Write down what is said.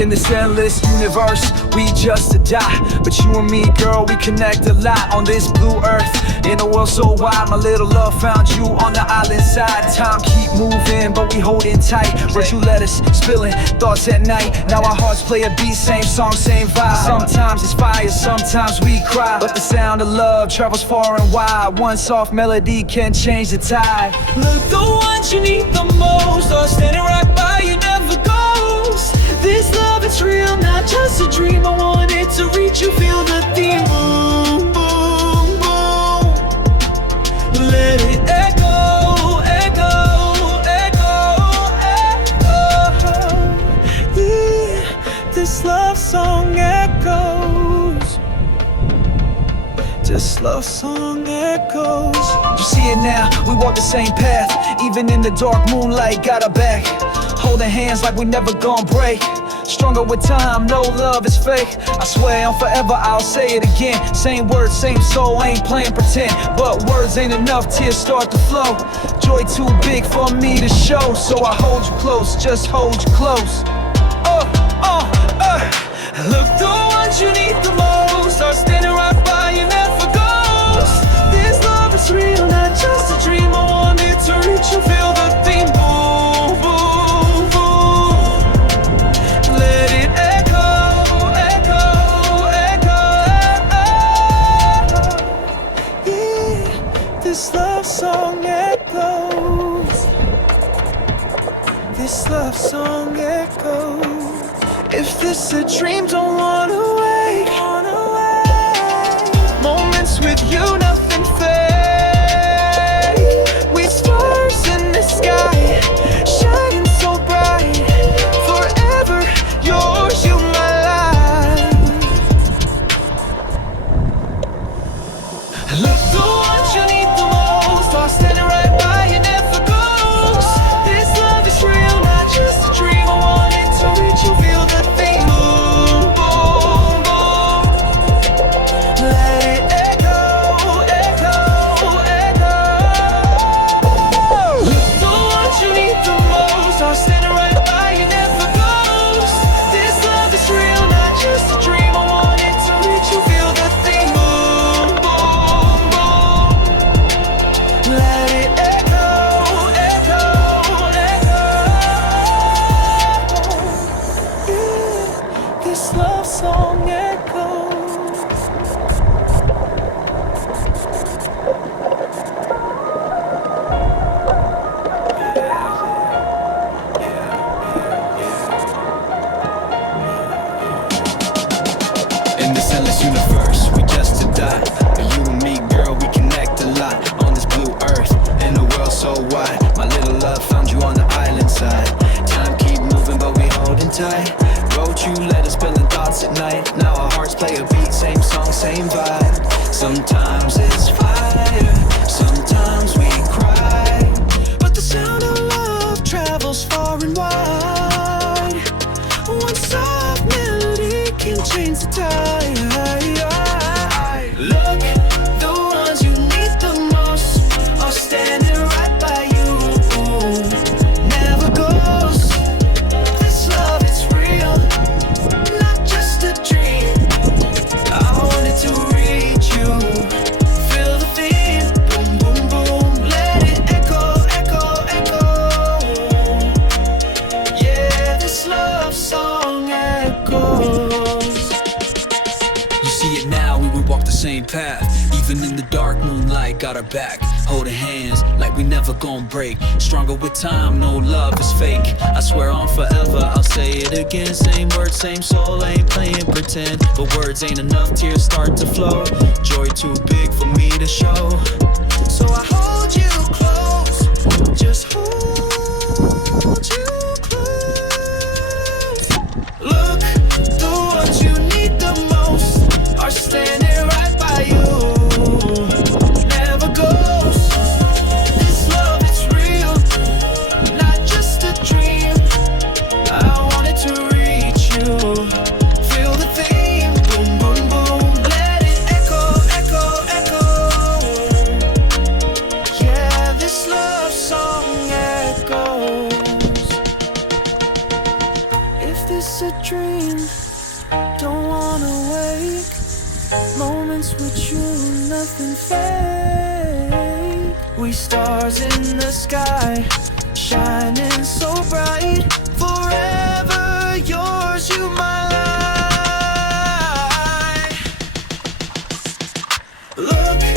In this endless universe, we just a dot. But you and me, girl, we connect a lot on this blue earth. In a world so wide, my little love found you on the island side. Time keep moving, but we holding tight. Virtue letters, spilling thoughts at night. Now our hearts play a beat, same song, same vibe. Sometimes it's fire, sometimes we cry. But the sound of love travels far and wide. One soft melody can change the tide. Look, the ones you need the most are standing right by you, never goes. This love, it's real, not just a dream. I want it to reach you, feel the theme. Boom, boom, boom. Let it echo, echo, echo, echo. Yeah, this love song echoes. This love song echoes. You see it now, we walk the same path. Even in the dark moonlight, got our back. Holding hands like we never gon' break. Stronger with time, no love is fake. I swear on forever, I'll say it again. Same words, same soul, ain't playing pretend. But words ain't enough, tears start to flow. Joy too big for me to show. So I hold you close, just hold you close. Look, the ones you need the most are standing right by you, never goes. This love is real, not just a dream. I want it to reach you, feel the theme. Boom, boom, boom. Let it echo, echo, echo. Yeah, this love song echoes. This love song echoes. If this a dream, don't wanna wake. Moments with you, nothing fade. We stars in the sky, shining so bright. Forever yours, you my life. Look, the ones you need the most are standing right by you, never goes. This love is real, not just a dream. I want it to reach you, feel the thing. Boom, boom, boom. Let it echo, echo, echo. Look, the ones you need the most are standing right by you, never goes. This love is real, not just a dream. I want it to reach you, feel the thing. Boom, boom, boom. Let it echo, echo, echo. Yeah, this love song echoes. In this endless universe, we just a dot. But you and me, girl, we connect a lot on this blue earth. In a world so wide, my little love found you on the island side. Time keep moving, but we holding tight. Wrote you letters, spilling thoughts at night. Now our hearts play a beat, same song, same vibe. Sometimes it's fire, sometimes we cry. But the sound of love travels far and wide. One soft melody can change the tide. Look, the ones you need the most are standing right by you. Never goes. This love is real, not just a dream. I want it to reach you. Feel the theme. Boom, boom, boom. Let it echo, echo, echo. Yeah, this love song echoes. You see it now, we would walk the same path. Even in the dark moonlight, got our back. Holding hands like we never gon' break. Stronger with time, no love is fake. I swear on forever, I'll say it again. Same words, same soul, ain't playing pretend. But words ain't enough, tears start to flow. Joy too big for me to show. So I hold you close, just hold you close. Look, the ones you need the most are standing right by you. Never goes. This love is real, not just a dream. I want it to reach you. Feel the theme. Boom, boom, boom. Let it echo, echo, echo. moments with you, nothing fake. We stars in the sky, shining so bright. Forever yours, you my light. Look